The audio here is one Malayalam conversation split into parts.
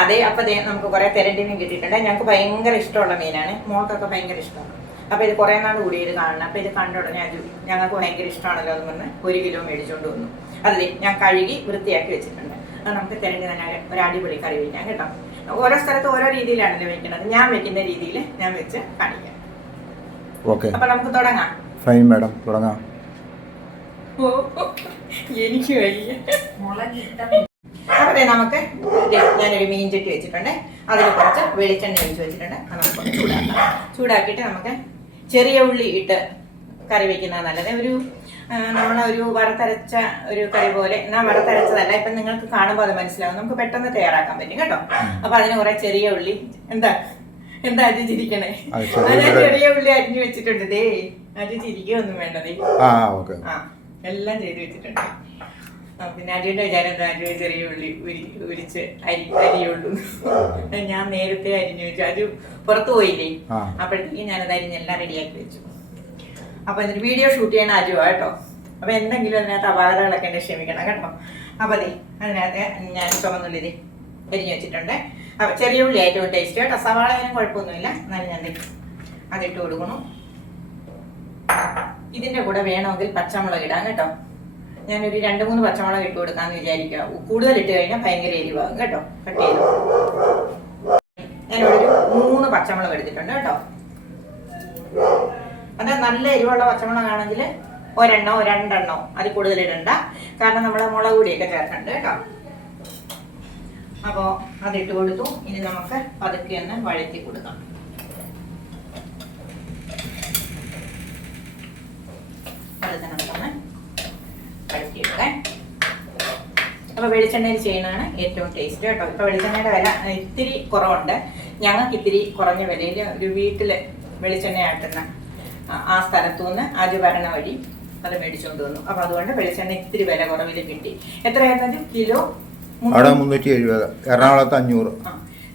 അതെ. അപ്പൊ നമുക്ക് കുറെ തെരണ്ടി മീൻ കിട്ടിയിട്ടുണ്ട്. ഞങ്ങൾക്ക് ഭയങ്കര ഇഷ്ടമുള്ള മീനാണ്, മോൾക്കൊക്കെ ഭയങ്കര ഇഷ്ടമാണ്. അപ്പൊ ഇത് കുറെ നാൾ കൂടി ഇത് കാണണം. അപ്പൊ ഇത് കണ്ട ഉടനെ അത് ഞങ്ങൾക്ക് ഭയങ്കര ഇഷ്ടമാണല്ലോ എന്ന് പറഞ്ഞ് 1 കിലോ മേടിച്ചുകൊണ്ട് വന്നു. അതിൽ ഞാൻ കഴുകി വൃത്തിയാക്കി വെച്ചിട്ടുണ്ട്. അത് നമുക്ക് തെരണ്ടി തന്നെ ഒരു അടിപൊളി കറി വയ്ക്കാം കേട്ടോ. ഓരോ സ്ഥലത്ത് ഓരോ രീതിയിലാണല്ലോ വെക്കുന്നത്. ഞാൻ വെക്കുന്ന രീതിയിൽ ഞാൻ വെച്ച് കാണിക്കാം. അപ്പൊ നമുക്ക് തുടങ്ങാം. ഫൈൻ മാഡം, തുടങ്ങാം. എനിക്ക് വയ്യ. അതെ, നമുക്ക് ഞാനൊരു മീൻ ചട്ടി വെച്ചിട്ടുണ്ട്. അതിൽ കുറച്ച് വെളിച്ചെണ്ണ ഒഴിച്ച് വെച്ചിട്ടുണ്ട്. അത് നമുക്ക് ചൂടാക്കാം. ചൂടാക്കിയിട്ട് നമുക്ക് ചെറിയ ഉള്ളി ഇട്ട് കറി വെക്കുന്നത് നല്ലത്. നമ്മളൊരു വറുത്തരച്ച ഒരു കറി പോലെ. എന്നാൽ വറുത്തരച്ചതല്ല, ഇപ്പം നിങ്ങൾക്ക് കാണുമ്പോൾ അത് മനസ്സിലാവും. നമുക്ക് പെട്ടെന്ന് തയ്യാറാക്കാൻ പറ്റും കേട്ടോ. അപ്പൊ അതിന് കുറെ ചെറിയ ഉള്ളി എന്താ അജി ചിരിക്കണേ? ചെറിയ ഉള്ളി അരിഞ്ഞു വെച്ചിട്ടുണ്ട്. ദേ അജി ചിരിക്കൊന്നും വേണ്ടതേ. എല്ലാം ചെയ്ത് വെച്ചിട്ടുണ്ട്. പിന്നെ അരിയുടെ വിചാരം എന്താ, അരി ചെറിയ ഉള്ളി ഉരിച്ച് അരിയുള്ളൂ. ഞാൻ നേരത്തെ അരിഞ്ഞു വെച്ചു. അത് പുറത്തു പോയില്ലേ, അപ്പോഴത്തേക്ക് ഞാനത് അരിഞ്ഞെല്ലാം റെഡിയാക്കി വെച്ചു. അപ്പൊ എന്നിട്ട് വീഡിയോ ഷൂട്ട് ചെയ്യണ അജുവാ കേട്ടോ. അപ്പൊ എന്തെങ്കിലും അതിനകത്ത് അപാകതകളൊക്കെ എന്നെ ക്ഷമിക്കണം കേട്ടോ. അപ്പൊ അതെ, അതിനകത്ത് ഞാൻ ചുമന്നുള്ളി അരിഞ്ഞു വെച്ചിട്ടുണ്ട്. അപ്പൊ ചെറിയ ഉള്ളി ഏറ്റവും ടേസ്റ്റ് കേട്ടോ. സവാള അതിനും കുഴപ്പമൊന്നുമില്ല. എന്നാലും ഞാൻ അതിട്ട് കൊടുക്കണം. ഇതിന്റെ കൂടെ വേണമെങ്കിൽ പച്ചമുളക് ഇടാം കേട്ടോ. ഞാനൊരു 2-3 പച്ചമുളക് ഇട്ട് കൊടുക്കാന്ന് വിചാരിക്കുക. കൂടുതൽ ഇട്ട് കഴിഞ്ഞാൽ ഭയങ്കര എരിവാകും കേട്ടോ. കട്ട് ചെയ്തു. ഞാനിവിടെ ഒരു 3 പച്ചമുളക് എടുത്തിട്ടുണ്ട് കേട്ടോ. അത് നല്ല എരിവുള്ള പച്ചമുളകാണെങ്കിൽ 1 2 അതിൽ കൂടുതൽ ഇടണ്ട. കാരണം നമ്മൾ മുളക് പൊടിയൊക്കെ ചേർക്കണ്ട് കേട്ടോ. അപ്പോൾ അതിട്ട് കൊടുത്തു. ഇനി നമുക്ക് പതുക്കെ ഒന്ന് വഴറ്റി കൊടുക്കാം. പതുക്കെ നമുക്കൊന്ന് വഴറ്റിയെടുക്കേ. അപ്പോൾ വെളിച്ചെണ്ണയിൽ ചെയ്യുന്നതാണ് ഏറ്റവും ടേസ്റ്റ് കേട്ടോ. ഇപ്പോൾ വെളിച്ചെണ്ണയുടെ വില ഇത്തിരി കുറവുണ്ട്. ഞങ്ങൾക്ക് ഇത്തിരി കുറഞ്ഞ വിലയിൽ ഒരു വീട്ടിൽ വെളിച്ചെണ്ണ ആട്ടുന്ന ആ സ്ഥലത്തുനിന്ന് അത് വരണ വഴി അത് മേടിച്ചുകൊണ്ട് വന്നു. അപ്പൊ അതുകൊണ്ട് വെളിച്ചെണ്ണ ഇത്തിരി വില കുറവിൽ കിട്ടി. എത്രയായിരുന്നു കിലോ? 370. എറണാകുളത്ത് 500.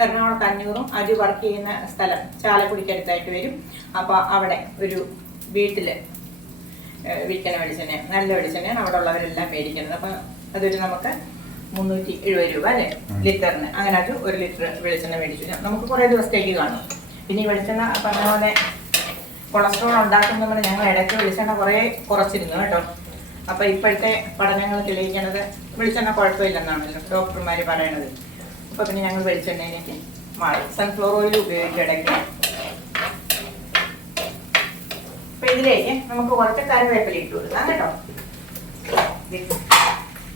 എറണാകുളത്ത് 500. അത് വർക്ക് ചെയ്യുന്ന സ്ഥലം ചാലക്കുടിക്കടുത്തായിട്ട് വരും. അപ്പൊ അവിടെ ഒരു വീട്ടില് വിൽക്കുന്ന വെളിച്ചെണ്ണ, നല്ല വെളിച്ചെണ്ണയാണ് അവിടെ ഉള്ളവരെല്ലാം മേടിക്കുന്നത്. അപ്പൊ അതൊരു നമുക്ക് 370 രൂപ അല്ലെ ലിറ്ററിന്. അങ്ങനെ അത് 1 ലിറ്റർ വെളിച്ചെണ്ണ മേടിച്ചു. നമുക്ക് കുറെ ദിവസത്തേക്ക് കാണും. പിന്നെ ഈ വെളിച്ചെണ്ണ പറഞ്ഞ പോലെ കൊളസ്ട്രോൾ ഉണ്ടാക്കുന്നതുകൊണ്ട് ഞങ്ങൾ ഇടയ്ക്ക് വെളിച്ചെണ്ണ കുറച്ചിരുന്നു കേട്ടോ. അപ്പൊ ഇപ്പോഴത്തെ പഠനങ്ങൾ തെളിയിക്കുന്നത് വെളിച്ചെണ്ണ കുഴപ്പമില്ലെന്നാണല്ലോ ഡോക്ടർമാർ പറയണത്. അപ്പൊ പിന്നെ ഞങ്ങൾ വെളിച്ചെണ്ണയിലേക്ക് മാറി. സൺഫ്ലവർ ഓയിൽ ഉപയോഗിക്കും ഇടയ്ക്ക്. അപ്പൊ ഇതിലേക്ക് നമുക്ക് കുറച്ച് കറിവേപ്പില ഇട്ട് കൊടുക്കാം കേട്ടോ.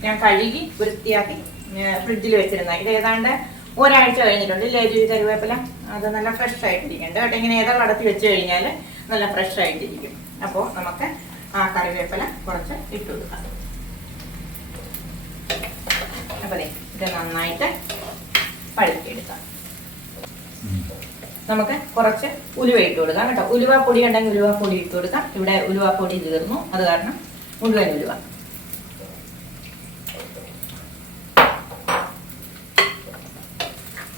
ഞാൻ കഴുകി വൃത്തിയാക്കി ഫ്രിഡ്ജിൽ വെച്ചിരുന്ന ഇത് ഏതാണ്ട് ഒരാഴ്ച കഴിഞ്ഞിട്ടുണ്ട്. ലേജി കറിവേപ്പില അത് നല്ല ഫ്രഷ് ആയിട്ടിരിക്കുന്നുണ്ട് കേട്ടോ. ഇങ്ങനെ ഏതാ കടത്തി വെച്ച് കഴിഞ്ഞാൽ നല്ല ഫ്രഷ് ആയിട്ടിരിക്കും. അപ്പോൾ നമുക്ക് ആ കറിവേപ്പില കുറച്ച് ഇട്ട് കൊടുക്കാം. അപ്പോൾ ഇത് നന്നായിട്ട് പഴുത്തിയെടുക്കാം. നമുക്ക് കുറച്ച് ഉലുവ ഇട്ട് കൊടുക്കാം കേട്ടോ. ഉലുവാപ്പൊടി ഉണ്ടെങ്കിൽ ഉലുവാപ്പൊടി ഇട്ട് കൊടുക്കാം. ഇവിടെ ഉലുവാപ്പൊടി തീർന്നു, അത് കാരണം മുഴുവൻ ഉലുവ.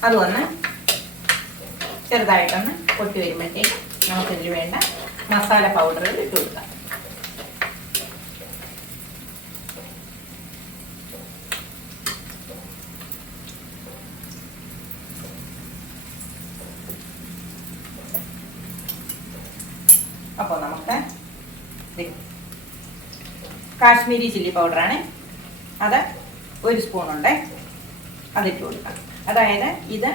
അതൊന്ന് ചെറുതായിട്ടൊന്ന് പൊട്ടി വരുമ്പോഴത്തേക്ക് നമുക്കിതിൽ വേണ്ട മസാല പൗഡറുകൾ ഇട്ട് കൊടുക്കാം. അപ്പോൾ നമുക്ക് കാശ്മീരി ചില്ലി പൗഡറാണ്, അത് 1 സ്പൂണുണ്ട്, അതിട്ട് കൊടുക്കാം. അതായത് ഇത്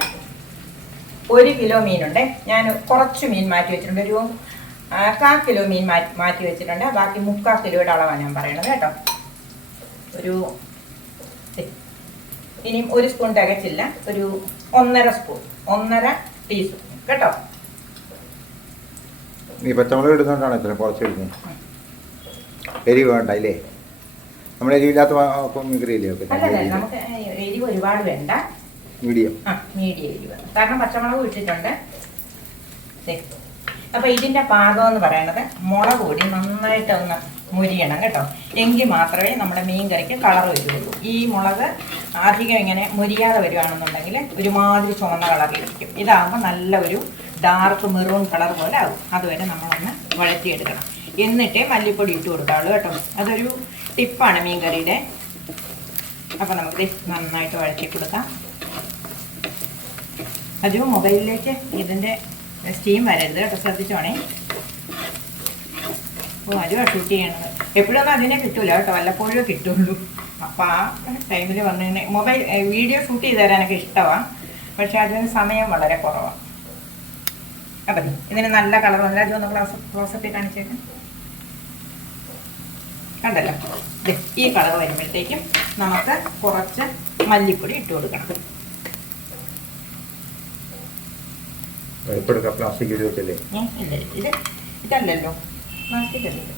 1 കിലോ മീനുണ്ട്. ഞാൻ കുറച്ച് മീൻ മാറ്റി വെച്ചിട്ടുണ്ട്. ഒരു 1/4 കിലോ മീൻ മാറ്റി വെച്ചിട്ടുണ്ട്. ബാക്കി 3/4 കിലോയുടെ അളവാണ് ഞാൻ പറയണത് കേട്ടോ. ഇനിയും 1 സ്പൂൺ തികച്ചില്ല, ഒരു 1.5 ടീസ്പൂൺ കേട്ടോ. ഈ പച്ചമുളക് ഇടുന്നോണ്ടാണ് ഇത്ര കുറച്ച് ഇടുന്നത്. എരിവ് വേണ്ട ഇല്ലേ? നമ്മൾ എരിവില്ലാത്ത മീൻകറിയില്ലേ? നമുക്ക് എരിവ് ഒരുപാട് വേണ്ട, മീഡിയം എരിവ്. കാരണം പച്ചമുളക് ഇട്ടിട്ടുണ്ട്. അപ്പൊ ഇതിന്റെ പാകം എന്ന് പറയുന്നത് മുളക് പൊടി നന്നായിട്ട് ഒന്ന് മുരിയണം കേട്ടോ. എങ്കിൽ മാത്രമേ നമ്മുടെ മീൻ കറിക്ക് കളർ വരുള്ളൂ. ഈ മുളക് അധികം ഇങ്ങനെ മുരിയാതെ വരുവാണെന്നുണ്ടെങ്കിൽ ഒരുമാതിരി ചുവന്ന കളറിലിരിക്കും. ഇതാകുമ്പോൾ നല്ല ഒരു ഡാർക്ക് മെറൂൺ കളർ പോലെ ആകും. അതുവരെ നമ്മളൊന്ന് വഴറ്റിയെടുക്കണം. എന്നിട്ടേ മല്ലിപ്പൊടി ഇട്ട് കൊടുക്കാവുള്ളൂ കേട്ടോ. അതൊരു ടിപ്പാണ് മീൻ കറിയുടെ. അപ്പം നമുക്ക് നന്നായിട്ട് വഴറ്റി കൊടുക്കാം. അജു മൊബൈലിലേക്ക് ഇതിൻ്റെ സ്റ്റീം വരരുത് കേട്ടോ, ശ്രദ്ധിച്ചോണേ. ഓ അജുവാ ഷൂട്ട് ചെയ്യണത്. എപ്പോഴൊന്നും അതിനെ കിട്ടൂല കേട്ടോ, വല്ലപ്പോഴും കിട്ടുള്ളൂ. അപ്പോൾ ആ ടൈമിൽ വന്നു കഴിഞ്ഞാൽ മൊബൈൽ വീഡിയോ ഷൂട്ട് ചെയ്ത് തരാനൊക്കെ ഇഷ്ടമാണ്, പക്ഷെ അതിന് സമയം വളരെ കുറവാണ്. അപ്പം ഇതിന് നല്ല കളർ വന്നില്ല. അജു ഒന്ന് ക്ലോസപ്പിൽ കാണിച്ചേക്കാം. കണ്ടല്ലോ, ഈ കളർ വരുമ്പോഴത്തേക്കും നമുക്ക് കുറച്ച് മല്ലിപ്പൊടി ഇട്ട് കൊടുക്കണം. പ്ലാസ്റ്റിക് ഇല്ല, ഇതല്ലല്ലോ പ്ലാസ്റ്റിക് അല്ലല്ലോ.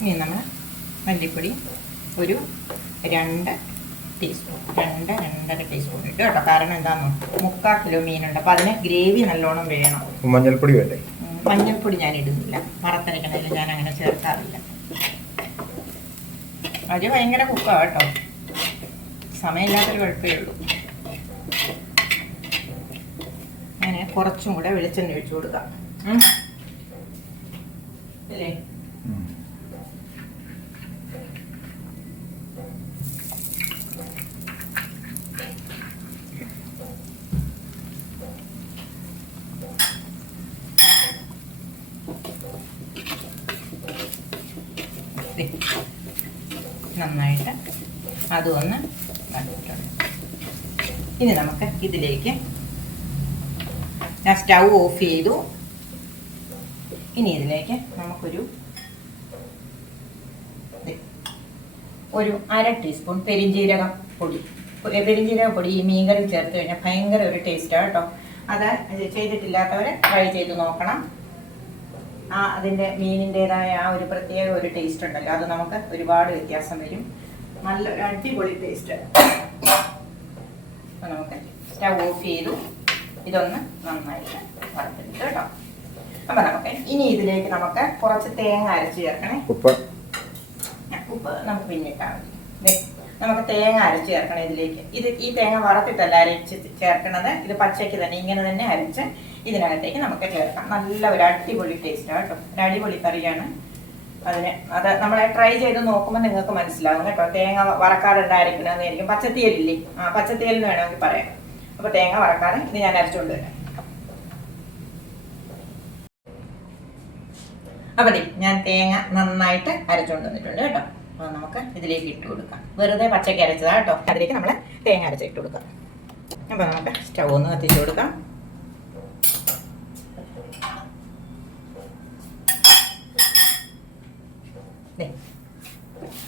ഇനി നമ്മൾ മല്ലിപ്പൊടി ഒരു 2 ടീസ്പൂൺ 2-2.5 ടീസ്പൂൺ ഇട്ട് കേട്ടോ. കാരണം എന്താണെന്നോ, 3/4 കിലോ മീനുണ്ട്, അപ്പം അതിന് ഗ്രേവി നല്ലോണം വേണം. മഞ്ഞൾപ്പൊടി വേണ്ടേ? മഞ്ഞൾപ്പൊടി ഞാൻ ഇടുന്നില്ല, വറുത്തരക്കണതിൽ ഞാൻ അങ്ങനെ ചേർക്കാറില്ല. അത് ഭയങ്കര കുക്കാണ് കേട്ടോ, സമയമില്ലാത്തൊരു കുഴപ്പമേ ഉള്ളൂ. ഞാൻ കുറച്ചും കൂടെ വെളിച്ചെണ്ണ ഒഴിച്ചു കൊടുക്കാം അല്ലേ. നന്നായിട്ട് അതും ഒന്ന് വന്നിട്ടുണ്ട്. ഇനി നമുക്ക് ഇതിലേക്ക് ഞാൻ സ്റ്റൗ ഓഫ് ചെയ്തു. ഇനി ഇതിലേക്ക് നമുക്കൊരു 1/2 ടീസ്പൂൺ പെരിഞ്ജീരക പൊടി ഈ മീൻകറി ചേർത്ത് കഴിഞ്ഞാൽ ഭയങ്കര ഒരു ടേസ്റ്റാണ് കേട്ടോ. അത് ചെയ്തിട്ടില്ലാത്തവരെ ട്രൈ ചെയ്ത് നോക്കണം. അതിൻ്റെ മീനിൻ്റെതായ ആ ഒരു പ്രത്യേക ഒരു ടേസ്റ്റ് ഉണ്ടല്ലോ, അത് നമുക്ക് ഒരുപാട് വ്യത്യാസം വരും. നല്ലൊരു അടിപൊളി ടേസ്റ്റ്. അപ്പോൾ നമുക്ക് സ്റ്റൗ ഓഫ് ചെയ്തു. ഇതൊന്ന് നന്നായിട്ട് വറുത്തെടുത്ത് കേട്ടോ. അപ്പം നമുക്ക് ഇനി ഇതിലേക്ക് നമുക്ക് കുറച്ച് തേങ്ങ അരച്ച് ചേർക്കണേ. ഉപ്പ് നമുക്ക് പിന്നെ ഇട്ടാൽ മതി. നമുക്ക് തേങ്ങ അരച്ച് ചേർക്കണം ഇതിലേക്ക്. ഈ തേങ്ങ വറുത്തിട്ടല്ല അരച്ച് ചേർക്കണത്, ഇത് പച്ചയ്ക്ക് തന്നെ ഇങ്ങനെ തന്നെ അരച്ച് ഇതിനകത്തേക്ക് നമുക്ക് ചേർക്കാം. നല്ല ഒരു അടിപൊളി ടേസ്റ്റാണ് കേട്ടോ, ഒരു അടിപൊളി കറിയാണ്. അത് നമ്മളെ ട്രൈ ചെയ്ത് നോക്കുമ്പോൾ നിങ്ങൾക്ക് മനസ്സിലാവും കേട്ടോ. തേങ്ങ വറക്കാറുണ്ടായിരിക്കണമെന്ന് ആയിരിക്കും. പച്ചത്തിയലില്ലേ, പച്ചത്തിയലെന്ന് വേണമെങ്കിൽ പറയാം. അപ്പോൾ തേങ്ങ വറക്കാറ് ഇത് ഞാൻ അരച്ചുകൊണ്ട് വരാം. അപ്പം ഞാൻ തേങ്ങ നന്നായിട്ട് അരച്ചുകൊണ്ട് വന്നിട്ടുണ്ട് കേട്ടോ. അപ്പോൾ നമുക്ക് ഇതിലേക്ക് ഇട്ട് കൊടുക്കാം. വെറുതെ പച്ചയ്ക്ക് അരച്ചതാണ് കേട്ടോ. അതിലേക്ക് നമ്മൾ തേങ്ങ അരച്ചിട്ട് കൊടുക്കാം. അപ്പോൾ നമുക്ക് സ്റ്റൗ ഒന്ന് കത്തിച്ച് കൊടുക്കാം.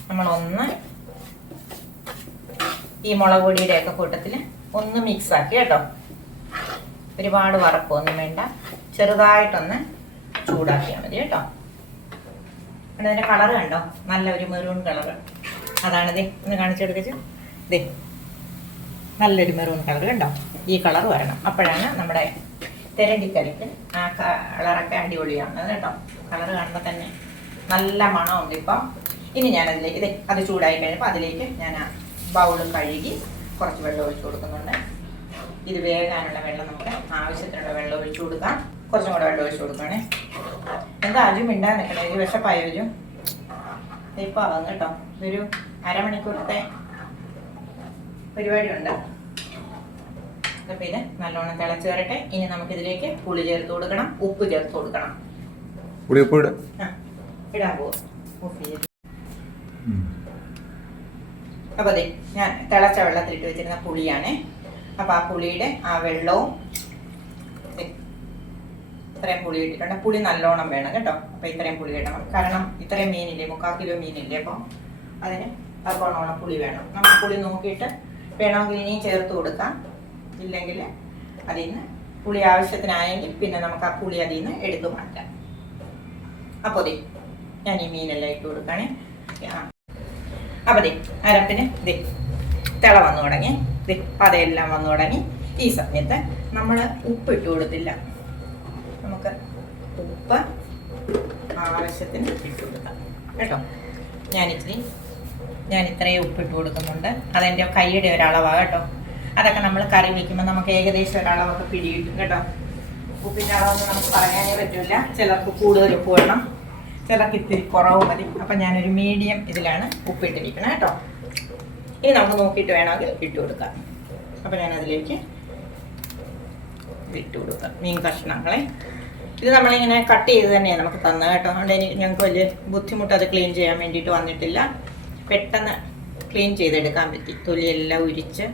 നമ്മളൊന്ന് ഈ മുളക് പൊടിയുടെയൊക്കെ കൂട്ടത്തിൽ ഒന്ന് മിക്സ് ആക്കി കേട്ടോ. ഒരുപാട് വറപ്പൊന്നും വേണ്ട, ചെറുതായിട്ടൊന്ന് ചൂടാക്കിയാൽ മതി കേട്ടോ. പിന്നെ അതിൻ്റെ കളറ് കണ്ടോ, നല്ല ഒരു മെറൂൺ കളറ്. അതാണിത്, ഒന്ന് കാണിച്ചെടുക്കച്ച്. ഇതേ നല്ലൊരു മെറൂൺ കളർ കണ്ടോ, ഈ കളർ വരണം. അപ്പോഴാണ് നമ്മുടെ തെരണ്ടിക്കറിക്ക് ആ കളറൊക്കെ അടിപൊളിയാണ് കേട്ടോ. കളറ് കാണുമ്പോൾ തന്നെ നല്ല മണമുണ്ട്. ഇപ്പം ഇനി ഞാനതിലേക്ക് അത് ചൂടായി കഴിഞ്ഞപ്പോൾ അതിലേക്ക് ഞാൻ ആ ബൗൾ കഴുകി കുറച്ച് വെള്ളം ഒഴിച്ചു കൊടുക്കുന്നുണ്ട്. ഇത് വേകാനുള്ള വെള്ളം നമുക്ക് ആവശ്യത്തിനുള്ള വെള്ളം ഒഴിച്ചു കൊടുക്കാം. കുറച്ചും കൂടെ വെള്ളം ഒഴിച്ചു കൊടുക്കണേ. എന്താ അജും മിണ്ടാൻ നിൽക്കണേ, ഒരു വിശപ്പായി വരും. ഇപ്പം ആകും കേട്ടോ, ഇതൊരു അരമണിക്കൂറത്തെ പരിപാടിയുണ്ട്. അപ്പം ഇത് നല്ലോണം തിളച്ച് വരട്ടെ. ഇനി നമുക്കിതിലേക്ക് പുളി ചേർത്ത് കൊടുക്കണം, ഉപ്പ് ചേർത്ത് കൊടുക്കണം. ഇടാൻ പോവാം. അപ്പോൾ അതെ ഞാൻ തിളച്ച വെള്ളത്തിലിട്ട് വെച്ചിരുന്ന പുളിയാണ്. അപ്പോൾ ആ പുളിയുടെ ആ വെള്ളവും ഇത്രയും പുളി ഇട്ടിട്ടുണ്ട്. പുളി നല്ലോണം വേണം കേട്ടോ. അപ്പോൾ ഇത്രയും പുളി ഇടണം, കാരണം ഇത്രയും മീനില്ലേ, 3/4 കിലോ മീനില്ലേ, അപ്പോൾ അതിന് അതുകൊണ്ടോളം പുളി വേണം. നമുക്ക് പുളി നോക്കിയിട്ട് വേണമെങ്കിൽ ഇനിയും ചേർത്ത് കൊടുക്കാം. ഇല്ലെങ്കിൽ അതിൽ നിന്ന് പുളി ആവശ്യത്തിനായെങ്കിൽ പിന്നെ നമുക്ക് ആ പുളി അതിൽ നിന്ന് എടുത്തു മാറ്റാം. അപ്പോൾ അതെ ഞാൻ ഈ മീനെല്ലാം ഇട്ട് കൊടുക്കുകയാണേ. അപ്പോൾ അതെ അരപ്പിന് തിള വന്നു തുടങ്ങി, പതയെല്ലാം വന്നു തുടങ്ങി. ഈ സമയത്ത് നമ്മൾ ഉപ്പ് ഇട്ട് കൊടുത്തില്ല. നമുക്ക് ഉപ്പ് ആവശ്യത്തിന് ഇട്ട് കൊടുക്കാം കേട്ടോ. ഞാൻ ഇത്രയും ഉപ്പിട്ട് കൊടുക്കുന്നുണ്ട്. അതെൻ്റെ കൈയുടെ ഒരളവാണ് കേട്ടോ. അതൊക്കെ നമ്മൾ കറി വയ്ക്കുമ്പോൾ നമുക്ക് ഏകദേശം ഒരളവൊക്കെ പിടിയിട്ടും കേട്ടോ. ഉപ്പിൻ്റെ അളവൊന്നും നമുക്ക് പറയാനേ പറ്റില്ല. ചിലർക്ക് കൂടുതൽ ഉപ്പ് വേണം, ചിലർക്ക് ഇത്തിരി കുറവ് മതി. അപ്പം ഞാനൊരു മീഡിയം ഇതിലാണ് ഉപ്പിട്ടിരിക്കുന്നത് കേട്ടോ. ഇനി നമുക്ക് നോക്കിയിട്ട് വേണമെങ്കിൽ ഇട്ട് കൊടുക്കാം. അപ്പോൾ ഞാനതിലേക്ക് ഇട്ട് കൊടുക്കാം മീൻ കഷ്ണങ്ങളെ. ഇത് നമ്മളിങ്ങനെ കട്ട് ചെയ്ത് തന്നെയാണ് നമുക്ക് തന്നത് കേട്ടോ. അതുകൊണ്ട് ഞങ്ങൾക്ക് വലിയ ബുദ്ധിമുട്ട് അത് ക്ലീൻ ചെയ്യാൻ വേണ്ടിയിട്ട് വന്നിട്ടില്ല. പെട്ടെന്ന് ക്ലീൻ ചെയ്തെടുക്കാൻ പറ്റി. തൊലിയെല്ലാം ഉരിച്ച്.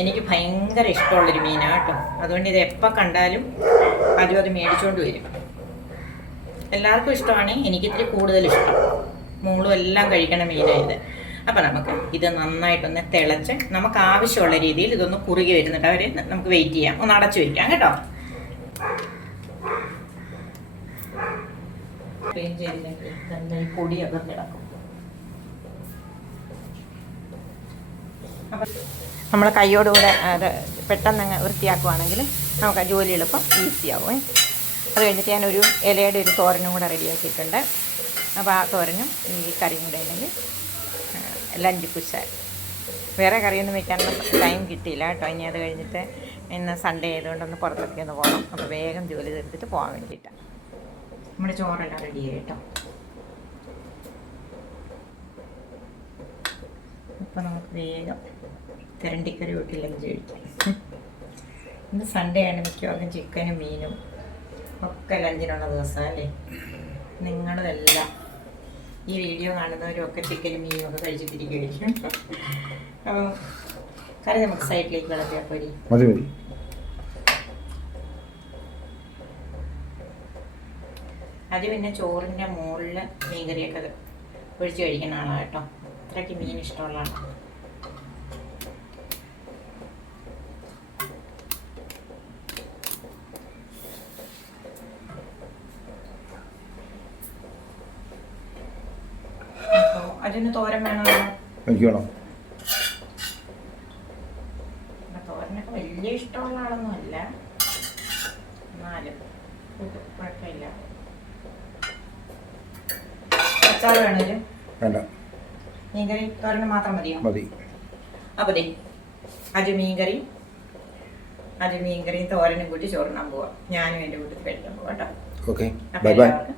എനിക്ക് ഭയങ്കര ഇഷ്ടമുള്ളൊരു മീനാണ് കേട്ടോ. അതുകൊണ്ട് ഇത് എപ്പോൾ കണ്ടാലും അതും അത് മേടിച്ചുകൊണ്ട് വരും. എല്ലാവർക്കും ഇഷ്ടമാണ്, എനിക്കിത്തിരി കൂടുതൽ ഇഷ്ടം. മോളും എല്ലാം കഴിക്കണ മീനാണ് ഇത്. അപ്പം നമുക്ക് ഇത് നന്നായിട്ടൊന്ന് തിളച്ച് നമുക്ക് ആവശ്യമുള്ള രീതിയിൽ ഇതൊന്ന് കുറുകി വരുന്നുണ്ട്. അവർ നമുക്ക് വെയിറ്റ് ചെയ്യാം, ഒന്ന് അടച്ചു വയ്ക്കാം കേട്ടോ. ക്ലീൻ ചെയ്തില്ലെങ്കിൽ എന്താ ഈ പൊടിയൊക്കെ കിടക്കും. അപ്പം നമ്മൾ കൈയോടുകൂടെ അത് പെട്ടെന്ന് അങ്ങ് വൃത്തിയാക്കുവാണെങ്കിൽ നമുക്ക് ജോലി എളുപ്പം ഈസിയാവും. അത് കഴിഞ്ഞിട്ട് ഞാനൊരു ഇലയുടെ ഒരു തോരനും കൂടെ റെഡിയാക്കിയിട്ടുണ്ട്. അപ്പോൾ ആ തോരനും ഈ കറിയും കൂടെ ഉണ്ടെങ്കിൽ ലഞ്ച് കുശായി. വേറെ കറിയൊന്നും വെക്കാനൊന്നും ടൈം കിട്ടിയില്ല കേട്ടോ. ഇനി അത് കഴിഞ്ഞിട്ട് ഇന്ന് സൺഡേ ആയതുകൊണ്ടൊന്ന് പുറത്തൊക്കെ ഒന്ന് പോകണം. അപ്പോൾ വേഗം ജോലി തീർത്തിട്ട് പോകാൻ വേണ്ടിയിട്ടാണ്. നമ്മുടെ ചോറെല്ലാം റെഡിയായി കേട്ടോ. ഇപ്പോൾ നമുക്ക് വേഗം തിരണ്ടിക്കറി കൂട്ടി ലഞ്ച് കഴിക്കാം. ഇന്ന് സൺഡേ ആണ്, മിക്കവാറും ചിക്കനും മീനും ഒക്കെ ലഞ്ചിനുള്ള ദിവസമല്ലേ. നിങ്ങളും എല്ലാം ഈ വീഡിയോ കാണുന്നവരും ഒക്കെ ചിക്കനും മീനും ഒക്കെ കഴിച്ചിട്ടിരിക്കുകയായിരിക്കും. അപ്പം കറി നമുക്ക് സൈഡിലേക്ക് വിളമ്പിയാൽ പോരി. മതി മതി. അത് പിന്നെ ചോറിൻ്റെ മുകളിൽ മീൻകറിയൊക്കെ ഒഴിച്ച് കഴിക്കുന്ന ആളാണ് കേട്ടോ. അത്രയ്ക്ക് മീൻ ഇഷ്ടമുള്ള ആളാണ്. അതിന് തോരൻ വേണമല്ലോ. എനിക്ക് വേണം. തോരനൊക്കെ വലിയ ഇഷ്ടമുള്ള ആളൊന്നും അല്ല, എന്നാലും കുഴപ്പമില്ല. അച്ചാർ വേണമല്ലോ. വേണ്ട, മീൻകറി തോരന് മാത്രം മതിയോ? മതി. അപ്പോൾ ദേ അത് മീൻകറിയും തോരനും കൂട്ടി ചോറിനാൻ പോവാം. ഞാനും എൻ്റെ വീട്ടിൽ കഴിക്കാൻ പോവാം കേട്ടോ. ഓക്കെ, അപ്പോൾ ബൈ ബൈ. എല്ലാവർക്കും